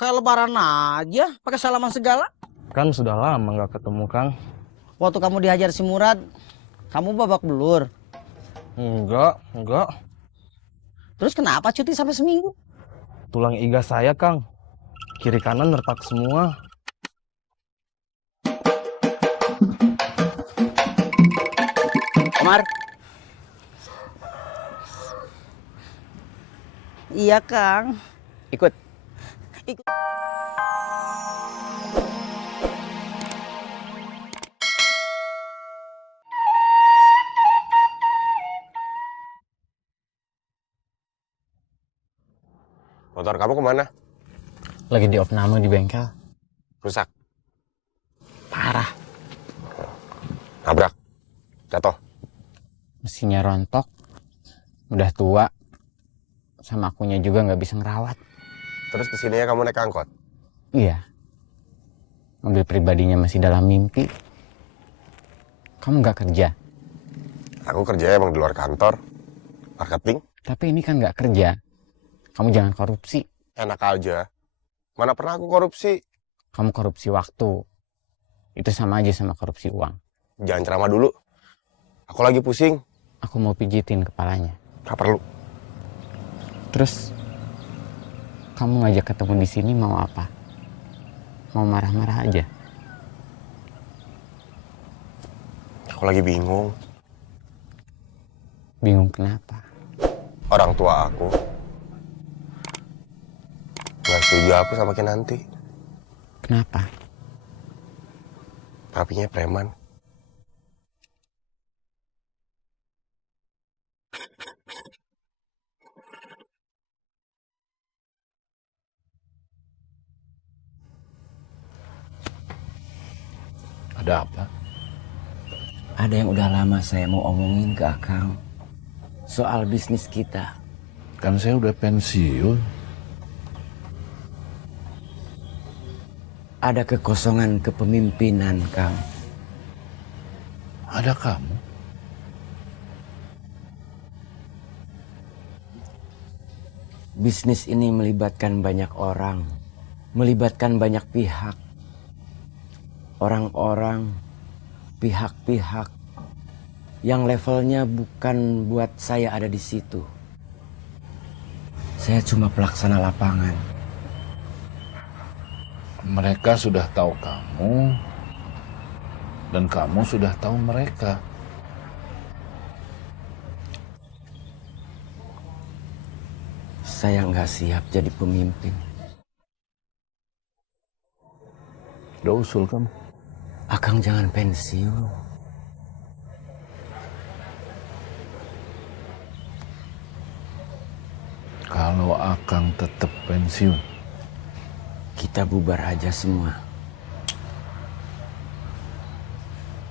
Kayak lebaran aja, pakai salaman segala. Kan sudah lama nggak ketemu, Kang. Waktu kamu dihajar si Murad, kamu babak belur. Enggak. Terus kenapa cuti sampai seminggu? Tulang iga saya, Kang. Kiri kanan retak semua. Mar. Iya, Kang. Ikut. Ikut. Motor kamu kemana? Lagi di opname di bengkel. Rusak. Parah. Nabrak. Jatuh. Mesinnya rontok. Udah tua. Sama akunya juga nggak bisa ngerawat. Terus kesininya kamu naik angkot? Iya. Mobil pribadinya masih dalam mimpi. Kamu nggak kerja. Aku kerja emang di luar kantor. Marketing. Tapi ini kan nggak kerja. Kamu jangan korupsi. Enak aja. Mana pernah aku korupsi? Kamu korupsi waktu. Itu sama aja sama korupsi uang. Jangan ceramah dulu. Aku lagi pusing. Aku mau pijitin kepalanya. Gak perlu. Terus kamu ngajak ketemu di sini mau apa? Mau marah-marah aja? Aku lagi bingung. Bingung kenapa? Orang tua aku nggak setuju aku sama Kinanti. Kenapa? Papinya preman. Ada apa? Ada yang udah lama saya mau omongin ke Akang soal bisnis kita. Kan saya udah pensiun. Ada kekosongan kepemimpinan, Kang. Ada kamu? Bisnis ini melibatkan banyak orang, melibatkan banyak pihak. Orang-orang, pihak-pihak yang levelnya bukan buat saya ada di situ. Saya cuma pelaksana lapangan. Mereka sudah tahu kamu, dan kamu sudah tahu mereka. Saya nggak siap jadi pemimpin. Udah usul kamu. Akang jangan pensiun. Kalau Akang tetap pensiun, Kita bubar aja semua.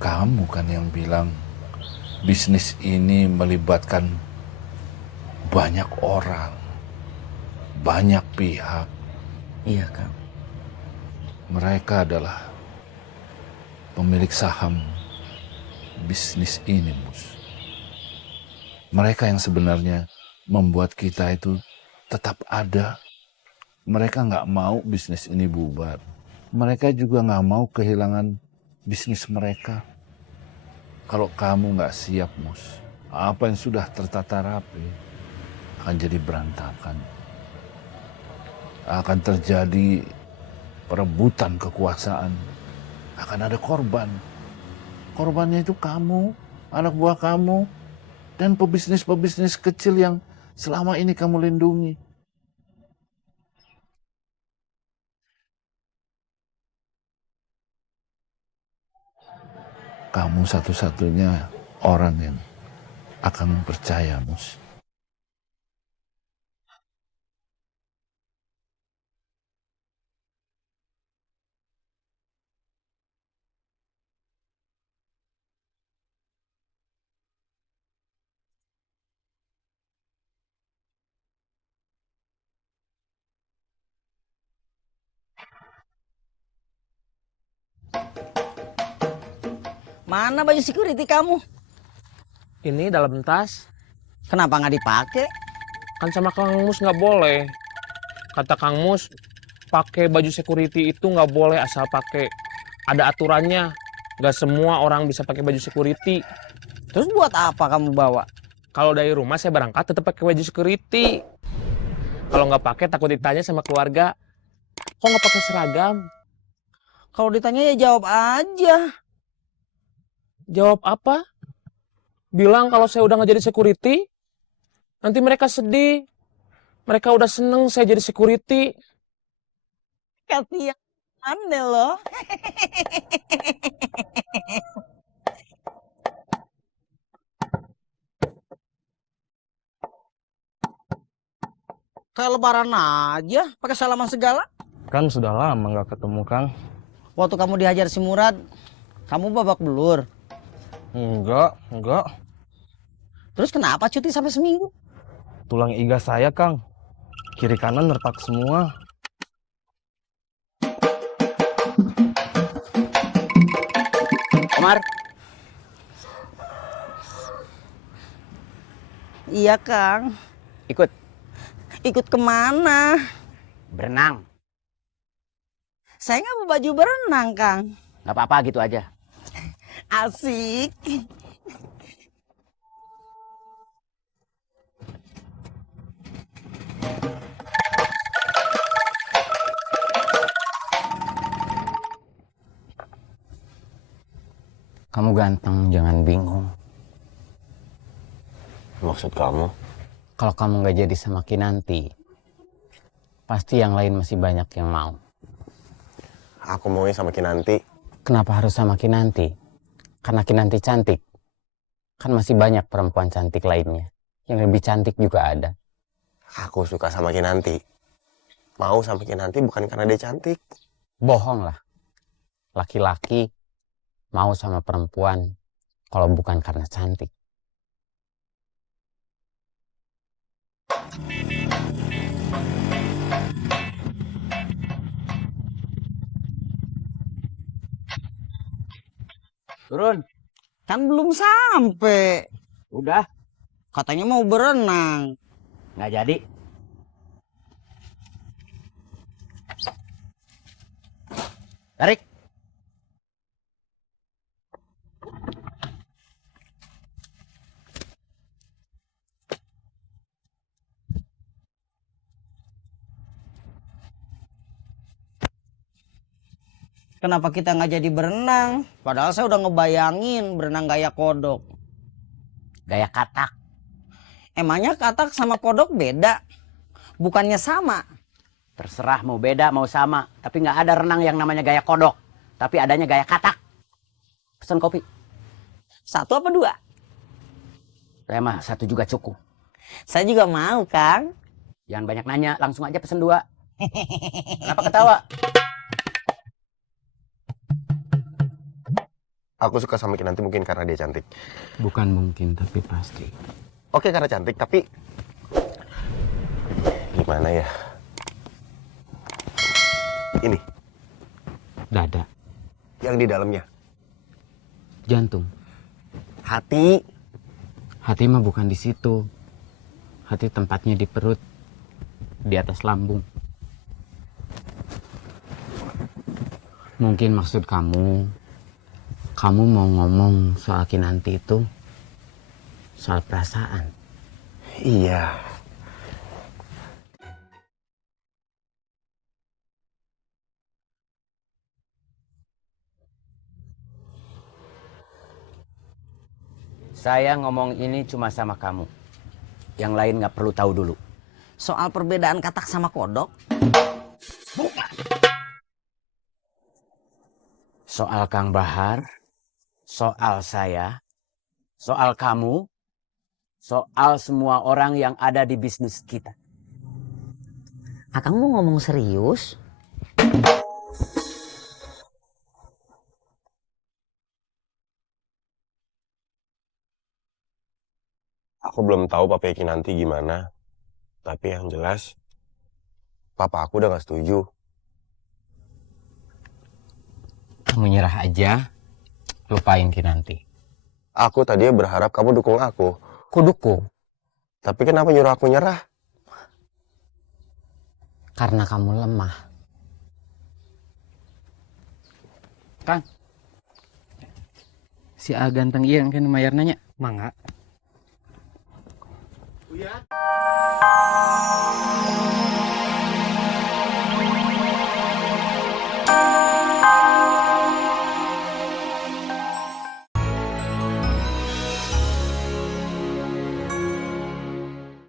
kamu kan yang bilang bisnis ini melibatkan banyak orang, banyak pihak. Iya, Kang. Mereka adalah pemilik saham bisnis ini, Mus. Mereka yang sebenarnya membuat kita itu tetap ada. Mereka nggak mau bisnis ini bubar. Mereka juga nggak mau kehilangan bisnis mereka. Kalau kamu nggak siap, Mus, apa yang sudah tertata rapi akan jadi berantakan. Akan terjadi perebutan kekuasaan. Akan ada korban. Korbannya itu kamu, anak buah kamu, dan pebisnis-pebisnis kecil yang selama ini kamu lindungi. Kamu satu-satunya orang yang akan percaya, Mus. Mana baju security kamu? Ini dalam tas. Kenapa nggak dipakai? Kan sama Kang Mus nggak boleh. Kata Kang Mus, pakai baju security itu nggak boleh asal pakai. Ada aturannya. Nggak semua orang bisa pakai baju security. Terus buat apa kamu bawa? Kalau dari rumah saya berangkat tetap pakai baju security. Kalau nggak pakai takut ditanya sama keluarga. Kok nggak pakai seragam? Kalau ditanya ya jawab aja. Jawab apa? Bilang kalau saya udah nggak jadi security. Nanti mereka sedih. Mereka udah seneng saya jadi security. Kasihan aneh loh. Kayak lebaran aja, pakai salaman segala. Kan sudah lama nggak ketemu, Kang. Waktu kamu dihajar si Murad, kamu babak belur. Enggak. Terus kenapa cuti sampai seminggu? Tulang iga saya, Kang. Kiri kanan retak semua. Omar, Iya Kang. ikut Ikut kemana? berenang. Saya nggak mau baju berenang Kang. Nggak apa-apa gitu aja. Asik. Kamu ganteng, jangan bingung. Maksud kamu? Kalau kamu nggak jadi sama Kinanti, pasti yang lain masih banyak yang mau. Aku maunya sama Kinanti. Kenapa harus sama Kinanti? Karena Kinanti cantik. Kan masih banyak perempuan cantik lainnya. Yang lebih cantik juga ada. Aku suka sama Kinanti. Mau sama Kinanti bukan karena dia cantik. Bohong lah. Laki-laki mau sama perempuan kalau bukan karena cantik. Turun. Kan belum sampai. Udah. Katanya mau berenang. Nggak jadi. Tarik. Kenapa kita nggak jadi berenang? Padahal saya udah ngebayangin berenang gaya kodok. Gaya katak. Emangnya katak sama kodok beda? Bukannya sama? Terserah mau beda mau sama. Tapi nggak ada renang yang namanya gaya kodok. Tapi adanya gaya katak. Pesan kopi. Satu apa dua? Saya mah satu juga cukup. Saya juga mau, Kang. Jangan banyak nanya, langsung aja pesen 2. Kenapa ketawa? Aku suka sama Kinanti mungkin karena dia cantik. Bukan mungkin, tapi pasti. Oke karena cantik, tapi gimana ya? Ini, Dada, yang di dalamnya. jantung. Hati. Hati mah bukan di situ. Hati tempatnya di perut, di atas lambung. Mungkin maksud kamu mau ngomong soal Kinanti itu soal perasaan. Iya. Saya ngomong ini cuma sama kamu. Yang lain nggak perlu tahu dulu. Soal perbedaan katak sama kodok? Soal Kang Bahar, soal saya, soal kamu, soal semua orang yang ada di bisnis kita. Akang mau ngomong serius? Aku belum tahu Papa Kinanti gimana. Tapi yang jelas, Papa aku udah gak setuju. Kamu nyerah aja, lupain Kinanti. Aku tadinya berharap kamu dukung aku. Kudukung, Tapi kenapa nyuruh aku nyerah? karena kamu lemah. Kang. Si A ganteng iya kan mayar nanya. Mangga. Uyat.